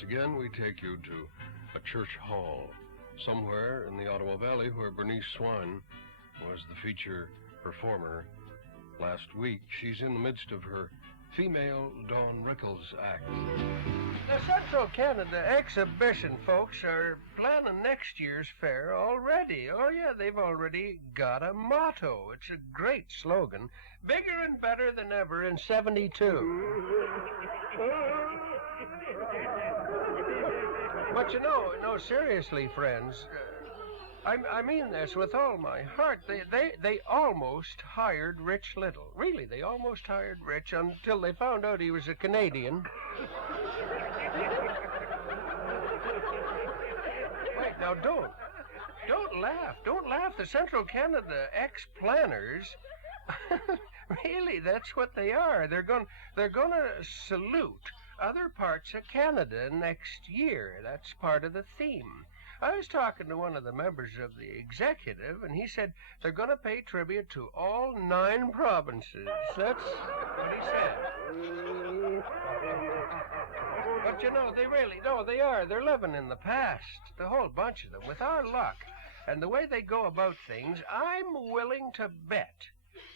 once again we take you to a church hall somewhere in the Ottawa Valley where Bernice Swine was the feature performer last week. She's in the midst of her Female Dawn Rickles act. The Central Canada exhibition folks are planning next year's fair already. Oh yeah, they've already got a motto. It's a great slogan. Bigger and better than ever in 72. But you know, no, seriously, friends, I mean this with all my heart. They almost hired Rich Little. Really, they almost hired Rich until they found out he was a Canadian. Wait, now don't laugh. Don't laugh. The Central Canada ex-planners, really, that's what they are. They're gonna salute other parts of Canada next year. That's part of the theme. I was talking to one of the members of the executive, and he said they're going to pay tribute to all 9 provinces. That's what he said. But you know, they are. They're living in the past, the whole bunch of them, with our luck. And the way they go about things, I'm willing to bet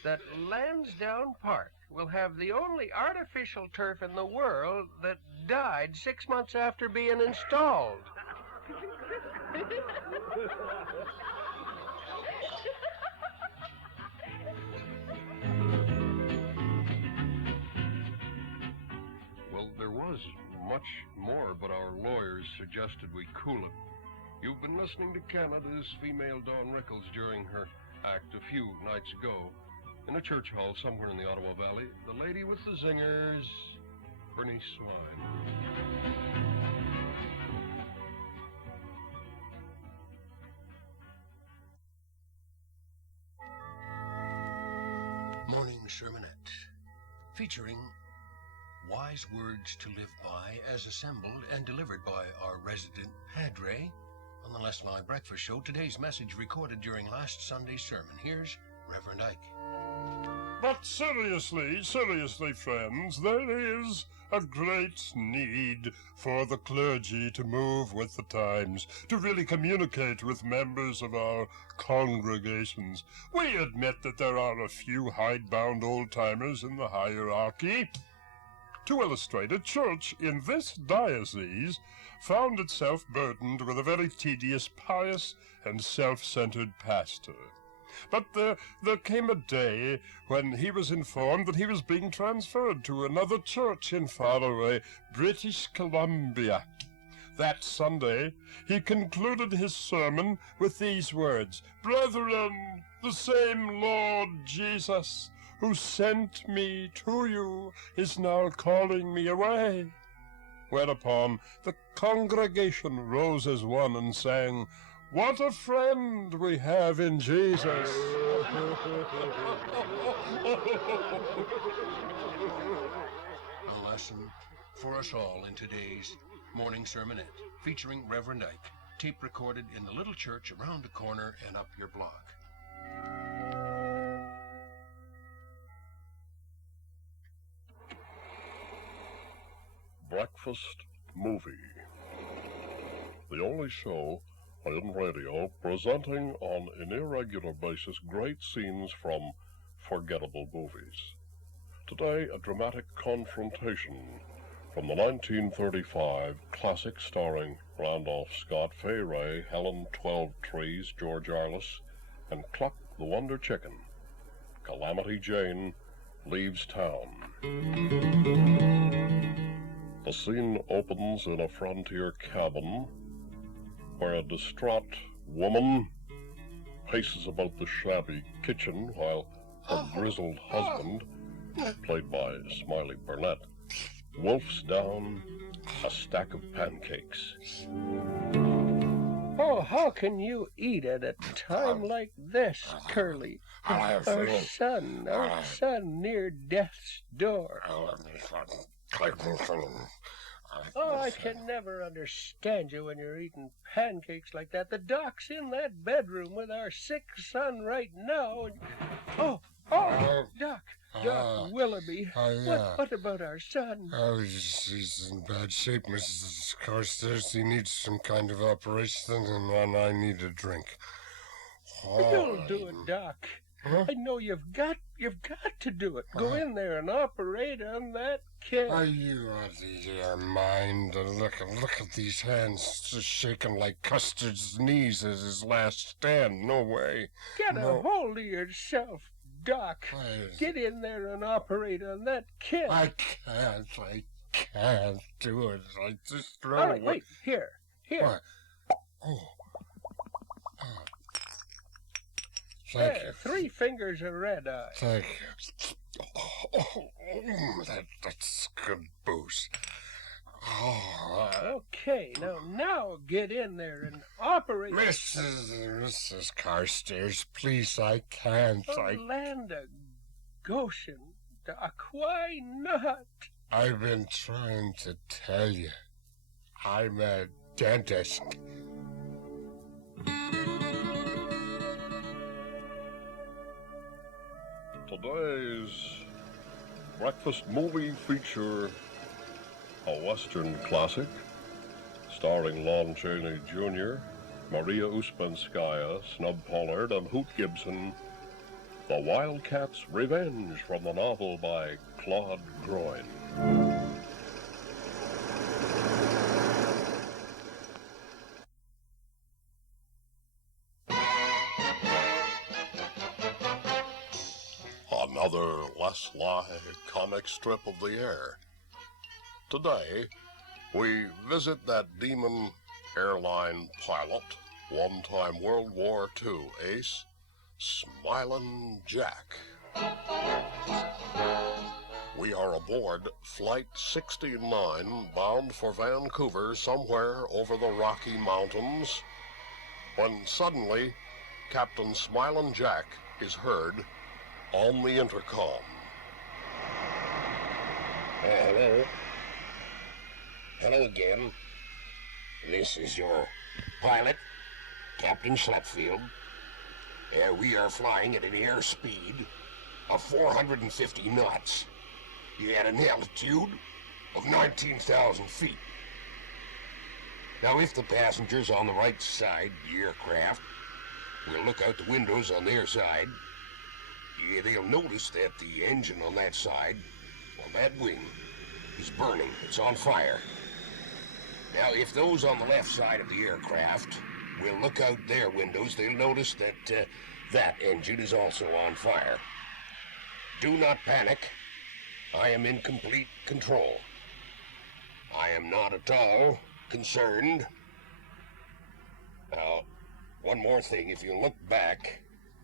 that Lansdowne Park will have the only artificial turf in the world that died 6 months after being installed. Well, there was much more, but our lawyers suggested we cool it. You've been listening to Canada's Female Dawn Rickles during her act a few nights ago in a church hall somewhere in the Ottawa Valley. The lady with the zingers, Bernice Swine. Morning Sermonette, featuring wise words to live by as assembled and delivered by our resident Padre on the Les Miley Breakfast Show. Today's message recorded during last Sunday's sermon. Here's Reverend Ike. But seriously, friends, there is a great need for the clergy to move with the times, to really communicate with members of our congregations. We admit that there are a few hidebound old-timers in the hierarchy. To illustrate, a church in this diocese found itself burdened with a very tedious, pious, and self-centered pastor. But there came a day when he was informed that he was being transferred to another church in faraway British Columbia. That Sunday, he concluded his sermon with these words, "Brethren, the same Lord Jesus who sent me to you is now calling me away." Whereupon the congregation rose as one and sang, "What a friend we have in Jesus." A lesson for us all in today's morning sermonette, featuring Reverend Ike, tape recorded in the little church around the corner and up your block. Breakfast Movie, the only show in radio presenting on an irregular basis great scenes from forgettable movies. Today, a dramatic confrontation from the 1935 classic starring Randolph Scott, Fay Ray, Helen Twelvetrees, George Arliss, and Cluck the Wonder Chicken. Calamity Jane leaves town. The scene opens in a frontier cabin where a distraught woman paces about the shabby kitchen while her grizzled husband, played by Smiley Burnett, wolfs down a stack of pancakes. Oh, how can you eat at a time like this, Curly? Our son near death's door. Oh, I can never understand you when you're eating pancakes like that. The doc's in that bedroom with our sick son right now. Oh, Doc, Willoughby. Yeah. What about our son? Oh, he's in bad shape, Mrs. Carstairs. He needs some kind of operation, and I need a drink. You'll do it, Doc. Huh? I know you've got to do it. Go in there and operate on that kid. Are you out of your mind? Look at these hands, just shaking like Custard's knees at his last stand. No way. Get a hold of yourself, Doc. Get in there and operate on that kid. I can't do it. I just throw All right, wait. Here. What? Oh. Thank you. 3 fingers of red eye. Thank you. That's good booze. Okay, now get in there and operate. Mrs. Carstairs, please, I can't. Land of Goshen, Doc, why not? I've been trying to tell you. I'm a dentist. Today's breakfast movie feature, a Western classic, starring Lon Chaney Jr., Maria Uspenskaya, Snub Pollard, and Hoot Gibson, The Wildcat's Revenge, from the novel by Claude Groin. Another Leslie comic strip of the air. Today, we visit that demon airline pilot, one-time World War II ace, Smilin' Jack. We are aboard Flight 69, bound for Vancouver, somewhere over the Rocky Mountains, when suddenly Captain Smilin' Jack is heard on the intercom. Hello. Hello again. This is your pilot, Captain Schlepfield. We are flying at an airspeed of 450 knots. At an altitude of 19,000 feet. Now, if the passengers on the right side of the aircraft will look out the windows on their side, they'll notice that the engine on that side, on that wing, is burning. It's on fire. Now, if those on the left side of the aircraft will look out their windows, they'll notice that that engine is also on fire. Do not panic. I am in complete control. I am not at all concerned. Now, one more thing. If you look back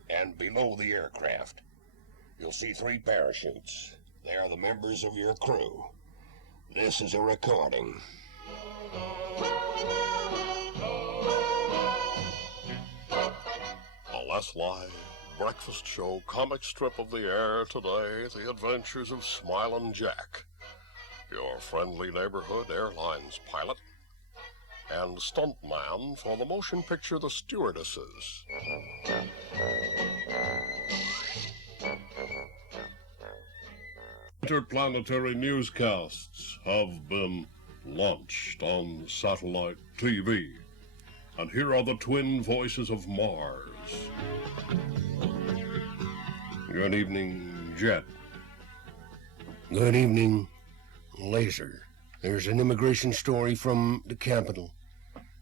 and below the aircraft, you'll see 3 parachutes. They are the members of your crew. This is a recording. A Leslie breakfast show comic strip of the air today, The Adventures of Smilin' Jack, your friendly neighborhood airlines pilot, and stuntman for the motion picture The Stewardesses. Interplanetary newscasts have been launched on satellite TV, and here are the twin voices of Mars. Good evening, Jet. Good evening, Laser. There's an immigration story from the capital.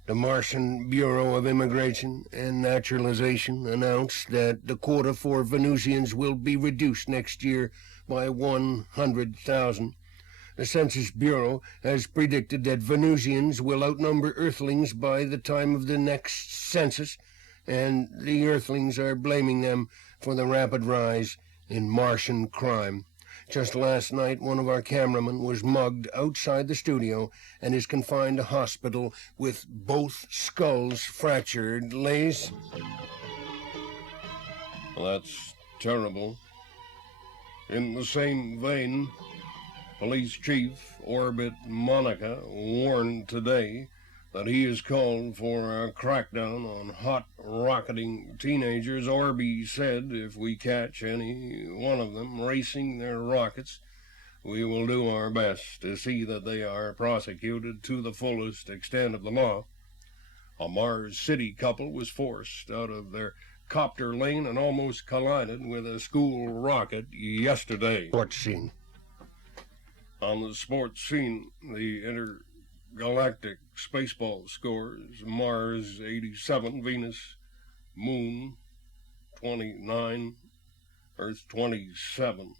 The Martian Bureau of Immigration and Naturalization announced that the quota for Venusians will be reduced next year by 100,000. The Census Bureau has predicted that Venusians will outnumber Earthlings by the time of the next census, and the Earthlings are blaming them for the rapid rise in Martian crime. Just last night, one of our cameramen was mugged outside the studio and is confined to hospital with both skulls fractured. Lays? Well, that's terrible. In the same vein, Police Chief Orbit Monica warned today that he has called for a crackdown on hot rocketing teenagers. Orby said if we catch any one of them racing their rockets, we will do our best to see that they are prosecuted to the fullest extent of the law. A Mars City couple was forced out of their copter lane and almost collided with a school rocket yesterday. Sports scene. On the sports scene, the intergalactic spaceball scores: Mars 87, Venus, Moon 29, Earth 27.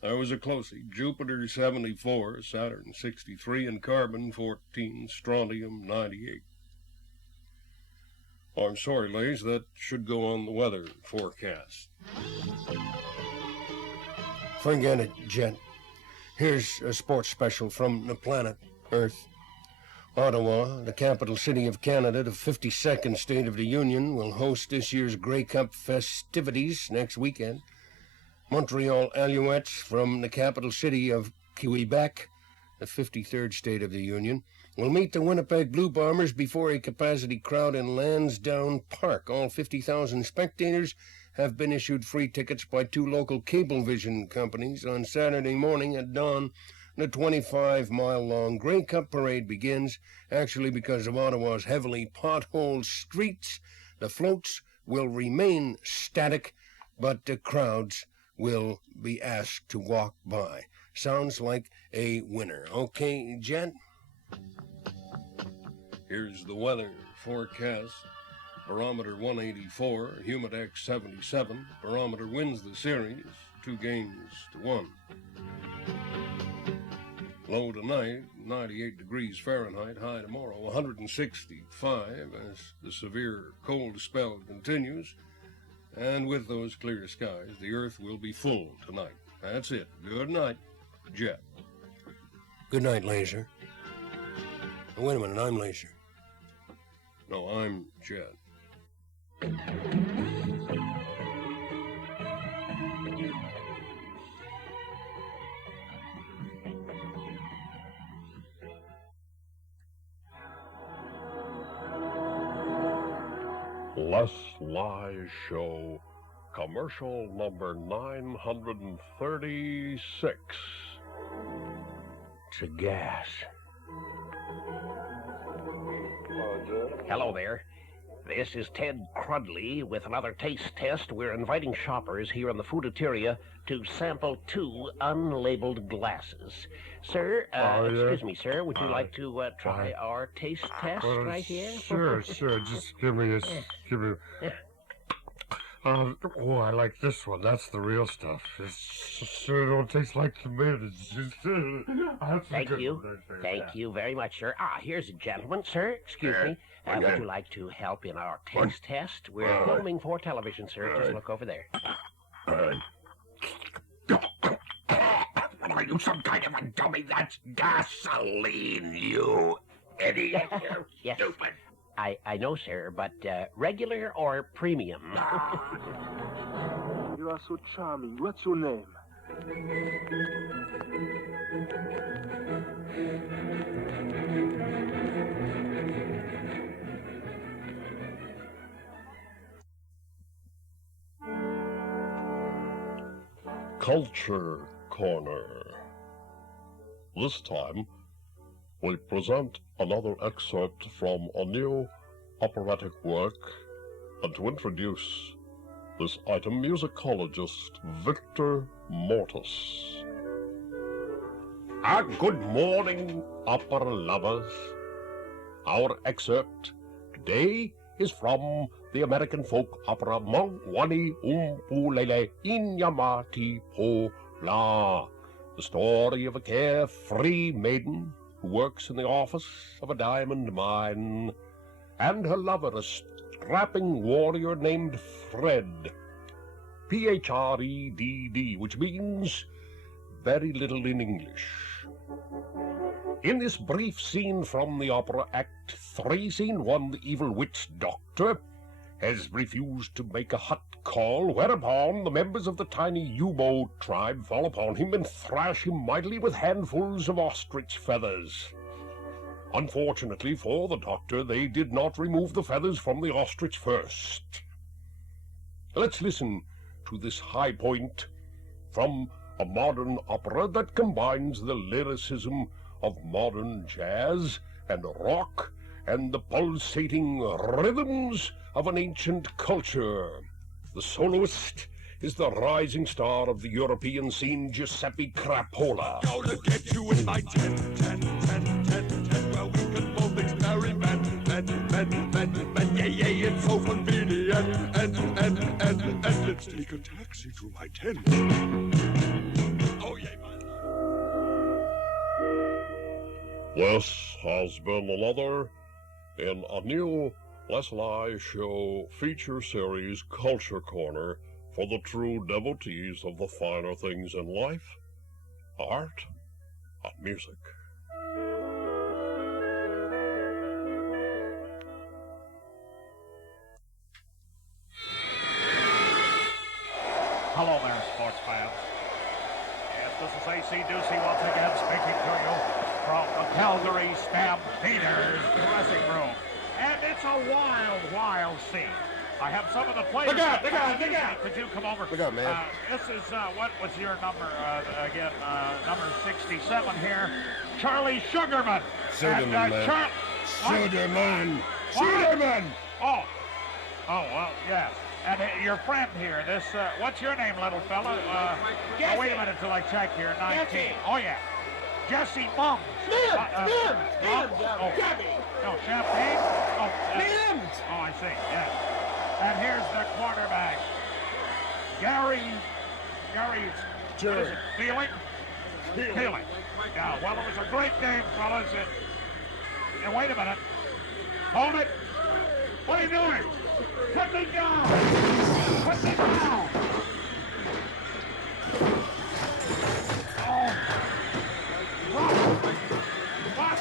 That was a closey. Jupiter 74, Saturn 63, and Carbon 14, Strontium 98. I'm sorry, ladies, that should go on the weather forecast. Forget it, Jet. Here's a sports special from the planet Earth. Ottawa, the capital city of Canada, the 52nd state of the Union, will host this year's Grey Cup festivities next weekend. Montreal Alouettes from the capital city of Quebec, the 53rd state of the Union, will meet the Winnipeg Blue Bombers before a capacity crowd in Lansdowne Park. All 50,000 spectators have been issued free tickets by two local Cablevision companies. On Saturday morning at dawn, the 25-mile-long Grey Cup parade begins. Actually, because of Ottawa's heavily potholed streets, the floats will remain static, but the crowds will be asked to walk by. Sounds like a winner. Okay, Jet? Here's the weather forecast. Barometer 184, Humidex 77. Barometer wins the series 2-1. Low tonight, 98 degrees Fahrenheit. High tomorrow, 165, as the severe cold spell continues. And with those clear skies, the Earth will be full tonight. That's it. Good night, Jet. Good night, Laser. Oh, wait a minute, I'm Laser. No, I'm Jet. Les Lie Show, commercial number 936. It's a gas. Hello there. This is Ted Crudley with another taste test. We're inviting shoppers here in the Foodateria to sample 2 unlabeled glasses. Sir, excuse me, sir, would you like to try our taste test right here? Sure. Just give me. Oh, I like this one. That's the real stuff. It sure don't taste like tomatoes. Thank you. Thank you very much, sir. Here's a gentleman, sir. Excuse me. Would you like to help in our taste test? We're filming for television, sir. Just look over there. What are you, some kind of a dummy? That's gasoline, you idiot. Yes. Stupid. I know, sir, but regular or premium? You are so charming. What's your name? Culture Corner. This time, we present another excerpt from a new operatic work, and to introduce this item, musicologist Victor Mortis. Good morning, opera lovers. Our excerpt today is from the American folk opera Mongwani Umpulele Inyamati Po La, the story of a carefree maiden who works in the office of a diamond mine, and her lover, a strapping warrior named Fred, P-H-R-E-D-D, which means very little in English. In this brief scene from the opera, Act 3, Scene 1, the evil witch doctor has refused to make a hot call, whereupon the members of the tiny U-boat tribe fall upon him and thrash him mightily with handfuls of ostrich feathers. Unfortunately for the doctor, they did not remove the feathers from the ostrich first. Let's listen to this high point from a modern opera that combines the lyricism of modern jazz and rock and the pulsating rhythms of an ancient culture. The soloist is the rising star of the European scene, Giuseppe Crapola. Gonna get you in my tent, where we can both experiment. Yeah, it's so convenient. And let's take a taxi to my tent. Oh, yeah, man. This has been another in a new Leslie Show feature series, Culture Corner, for the true devotees of the finer things in life, art, and music. Hello there, sports fans. Yes, this is AC Ducey once again speaking to you from the Calgary Stampeders dressing room. And it's a wild, wild scene. I have some of the players. Look out! Could you come over? Look out, man. This is, what was your number, again, number 67 here. Charlie Sugarman. Sugarman, man. Sugarman! Sugarman! Oh, well, yes. And your friend here, this, what's your name, little fella? Oh, wait a minute till I check here. 19. Jesse. Oh, yeah. Jesse Mums. Mims. Oh, Gabby. no, Champagne? Oh, Mims. Oh, I see, yes. And here's the quarterback. Gary, what is it, Feeling? Feeling. Yeah, well, it was a great game, fellas. And wait a minute. Hold it. What are you doing? Put me down! Put me down! Oh! What?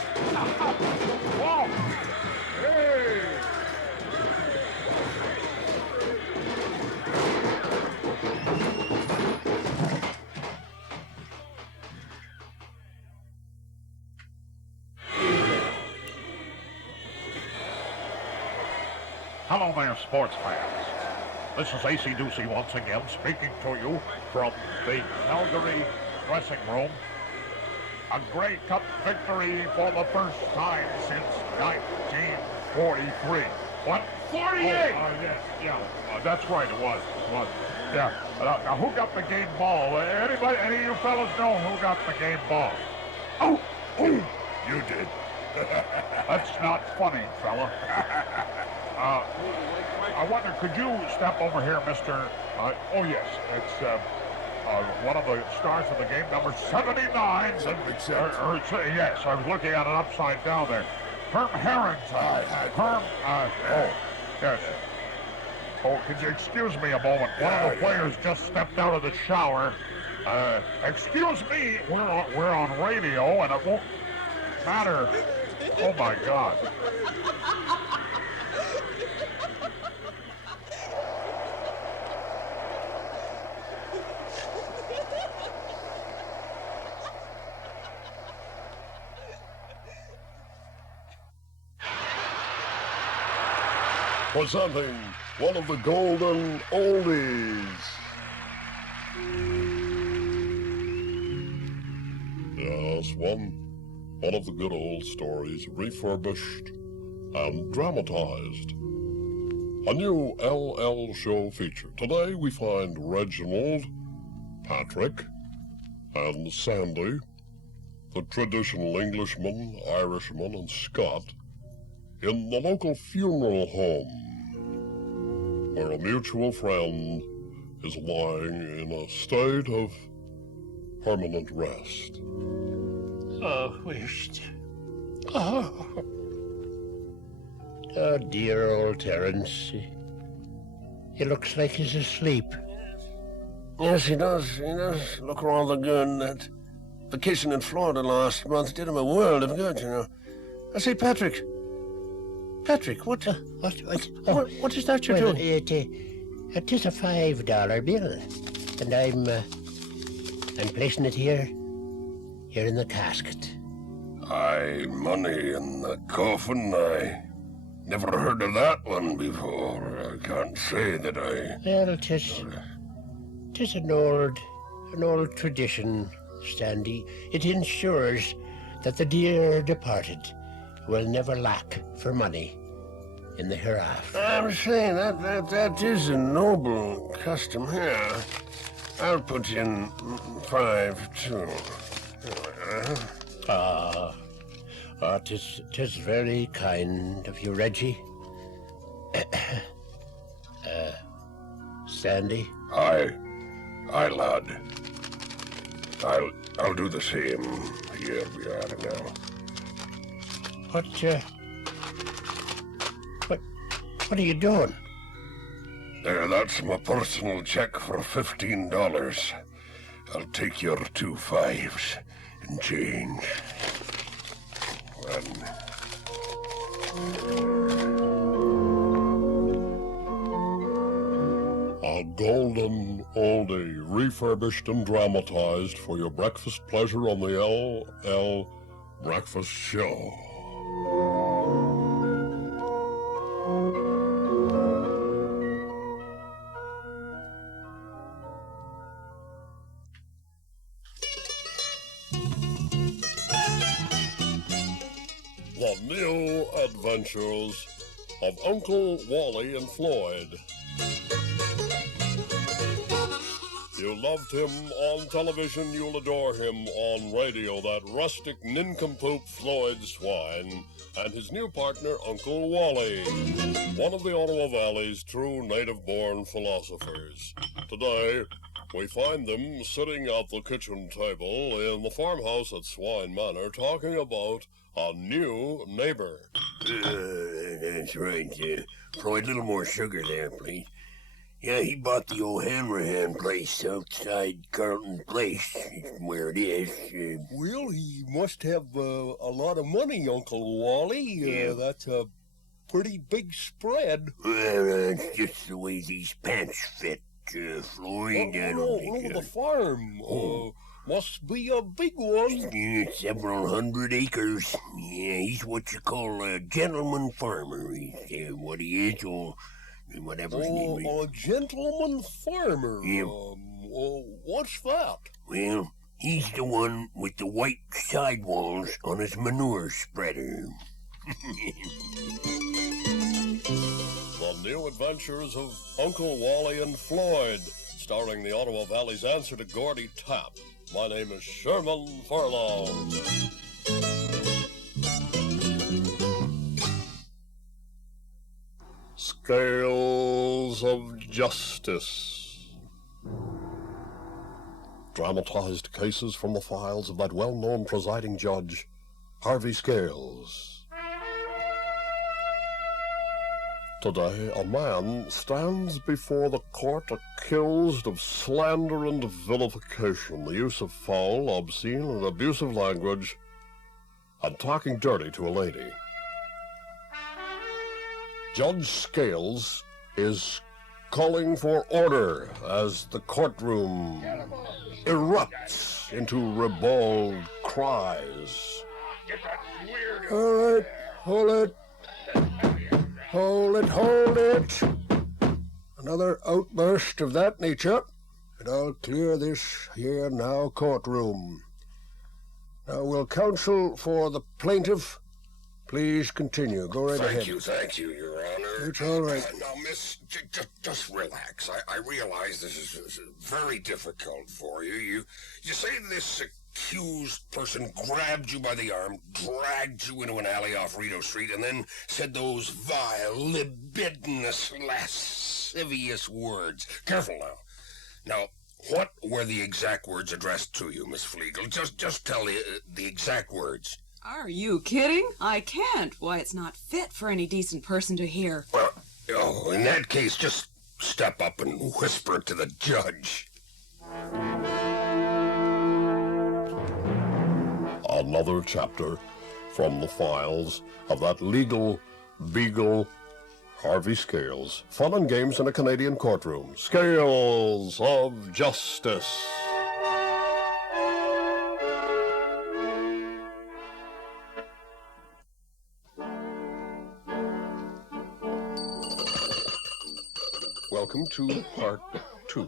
Whoa! Hey! Hello there, sports fans. This is AC Ducey once again speaking to you from the Calgary dressing room. A Grey Cup victory for the first time since 1943. What? 48! Yes, yeah, that's right, it was. Yeah. Now, who got the game ball? Anybody, any of you fellas know who got the game ball? Oh, you did. That's not funny, fella. I wonder, could you step over here, Mr. Oh, yes, it's one of the stars of the game, number 79. Yes, I was looking at it upside down there. Herm Harrington. Yes. Oh, could you excuse me a moment? One of the players just stepped out of the shower. Excuse me, we're on radio, and it won't matter. Oh, my God. Presenting one of the golden oldies. Yes, one of the good old stories refurbished and dramatized. A new LL Show feature. Today we find Reginald, Patrick, and Sandy, the traditional Englishman, Irishman, and Scot, in the local funeral home, where a mutual friend is lying in a state of permanent rest. Oh, wished. Oh, dear old Terence. He looks like he's asleep. Yes, he does. He does look rather good. That vacation in Florida last month did him a world of good, you know. I say, Patrick, what is that you're doing? It is a $5 bill, and I'm placing it here in the casket. Aye, money in the coffin. I never heard of that one before. I can't say that I... Well, 'tis an old tradition, Standy. It ensures that the dear departed will never lack for money in the hereafter. I'm saying that is a noble custom. Here, I'll put in 5 too. 'Tis very kind of you, Reggie. Sandy? Aye, lad. I'll do the same. Here we are now. What are you doing? There, that's my personal check for $15. I'll take your 2 5s and change. A golden oldie, refurbished and dramatized for your breakfast pleasure on the LL Breakfast Show. The New Adventures of Uncle Wally and Floyd. You loved him on television, you'll adore him on radio, that rustic nincompoop Floyd Swine, and his new partner, Uncle Wally, one of the Ottawa Valley's true native-born philosophers. Today, we find them sitting at the kitchen table in the farmhouse at Swine Manor talking about a new neighbor. That's right. Floyd, a little more sugar there, please. Yeah, he bought the old Hanrahan place outside Carlton Place, where it is. Well, he must have a lot of money, Uncle Wally. Yeah. That's a pretty big spread. Well, that's just the way these pants fit, Floyd. I don't think... the farm. Must be a big one. Several hundred acres. Yeah, he's what you call a gentleman farmer. He's what he is, or whatever his name is. A gentleman farmer? Yeah. What's that? Well, he's the one with the white sidewalls on his manure spreader. The New Adventures of Uncle Wally and Floyd, starring the Ottawa Valley's answer to Gordy Tapp. My name is Sherman Furlong. Scales of Justice. Dramatized cases from the files of that well-known presiding judge, Harvey Scales. Today, a man stands before the court accused of slander and vilification, the use of foul, obscene, and abusive language, and talking dirty to a lady. Judge Scales is calling for order as the courtroom erupts into ribald cries. All right, hold it. Hold it. Another outburst of that nature, and I'll clear this here now courtroom. Now, will counsel for the plaintiff please continue? Go right ahead. Thank you, Your Honor. It's all right. Now, miss, just relax. I realize this is very difficult for you. You say this accused person grabbed you by the arm, dragged you into an alley off Rideau Street, and then said those vile, libidinous, lascivious words. Careful now. Now, what were the exact words addressed to you, Miss Flegel? Just tell the exact words. Are you kidding? I can't. Why, it's not fit for any decent person to hear. Well, in that case, just step up and whisper it to the judge. Another chapter from the files of that legal beagle, Harvey Scales. Fun and games in a Canadian courtroom. Scales of Justice. to part 2.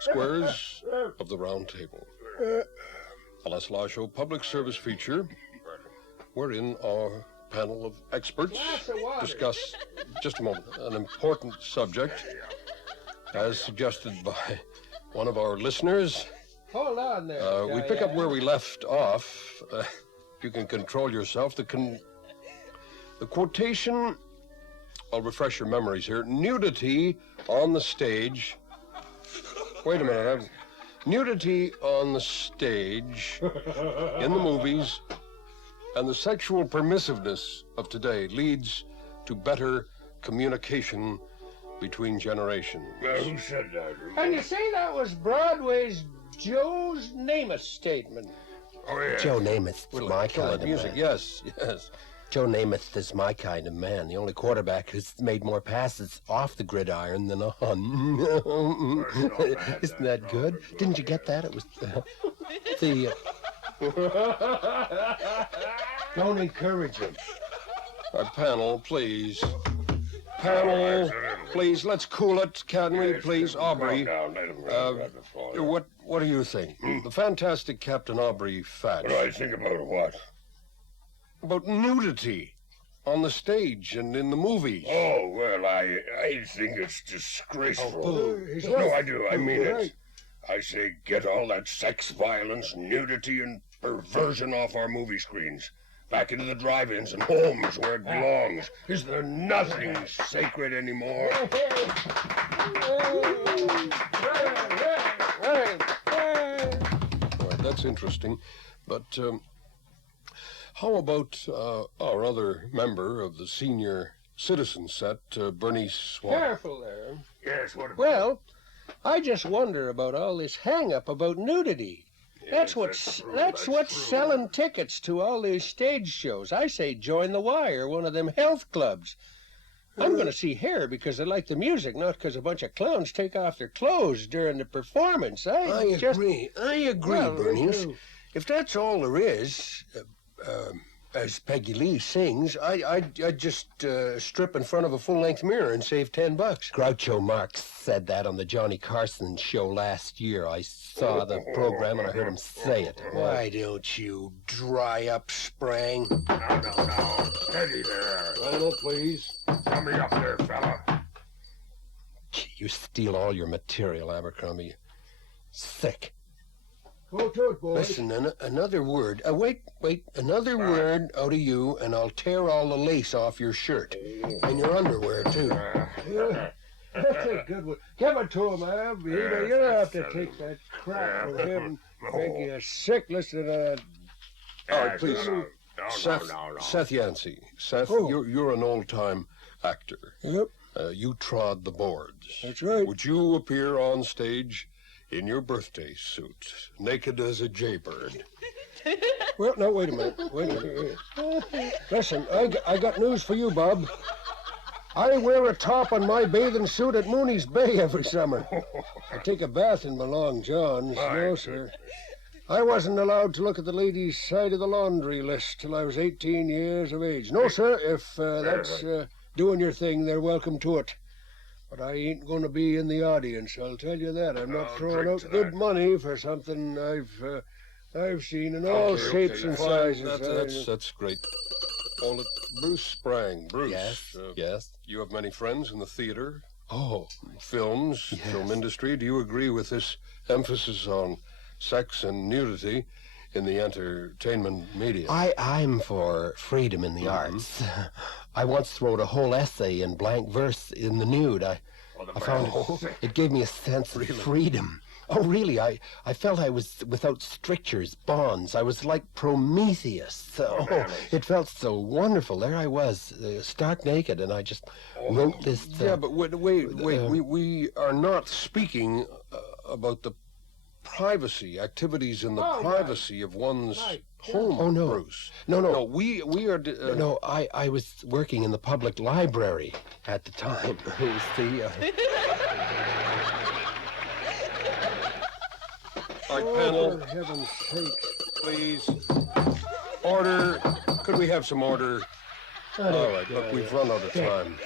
Squares of the Round Table. A La Slaw Show public service feature wherein our panel of experts discuss, just a moment, an important subject as suggested by one of our listeners. Hold on there. We pick up where we left off. If you can control yourself. The quotation, I'll refresh your memories here. Nudity on the stage. Wait a minute. Nudity on the stage, in the movies, and the sexual permissiveness of today leads to better communication between generations. Who said that? And you say that was Broadway's Joe's Namath statement. Oh, yeah. Joe Namath is my kind of music. man. Yes. Joe Namath is my kind of man. The only quarterback who's made more passes off the gridiron than on. Isn't that good? Didn't you get that? It was the Don't encourage him. Our panel, please. Panel, please, let's cool it, can we, please? Aubrey, what do you think? The fantastic Captain Aubrey Fatch. What do I think about what? About nudity on the stage and in the movies. Oh, well, I think it's disgraceful. Oh, No, I do. I mean it. I say get all that sex, violence, nudity, and perversion off our movie screens. Back into the drive-ins and homes where it belongs. Is there nothing sacred anymore? All right, that's interesting. But how about our other member of the senior citizen set, Bernice Swan? Careful there. Yes, what about... Well, I just wonder about all this hang-up about nudity. That's what's selling tickets to all these stage shows. I say join the Y or one of them health clubs. I'm going to see hair because I like the music, not because a bunch of clowns take off their clothes during the performance. I agree, well, Bernice. If that's all there is, as Peggy Lee sings, I'd just strip in front of a full-length mirror and save $10. Groucho Marx said that on the Johnny Carson show last year. I saw the program and I heard him say it. Why don't you dry up, Sprang? No. Steady there. Panel, please. Come me up there, fella. You steal all your material, Abercrombie. Sick. Go to it, boys. Listen, another word. Wait. Another word out of you, and I'll tear all the lace off your shirt. And your underwear, too. That's a good one. Give it to him, Ab. You don't have to take that crap from him. Make you sick listening to that. All right, please. No. Seth Yancey. Seth, you're an old-time actor. Yep. You trod the boards. That's right. Would you appear on stage in your birthday suit, naked as a jaybird? Well, no, wait a minute. Listen, I got news for you, Bob. I wear a top on my bathing suit at Mooney's Bay every summer. I take a bath in my long johns. No, sir. I wasn't allowed to look at the ladies' side of the laundry list till I was 18 years of age. No, sir, if that's doing your thing, they're welcome to it. But I ain't going to be in the audience, I'll tell you that. I'm not throwing out good money for something I've seen in all shapes and sizes. That's great. Bruce Sprang. Bruce. Yes. You have many friends in the theater, Oh, films, film industry. Do you agree with this emphasis on sex and nudity in the entertainment media? I'm for freedom in the arts. I once wrote a whole essay in blank verse in the nude. I found it gave me a sense of freedom. Oh, really? I felt I was without strictures, bonds. I was like Prometheus. It felt so wonderful. There I was, stark naked, and I just wrote this. Yeah, but wait. We are not speaking about the privacy, activities in the privacy of one's home. Oh, no. Bruce. No. We are... No, I was working in the public library at the time. It was the... All right, panel, For heaven's sake. please. Order. Could we have some order? All right, look, we've run out of time.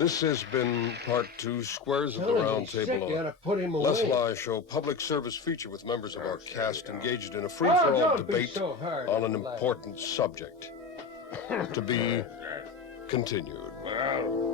This has been part 2, Squares of the Tell him Round he's sick. Table. You gotta put him Les away. Lie show public service feature with members of our cast engaged in a Oh, free-for-all don't be debate so hard on on an the lad. important subject. To be continued. Well,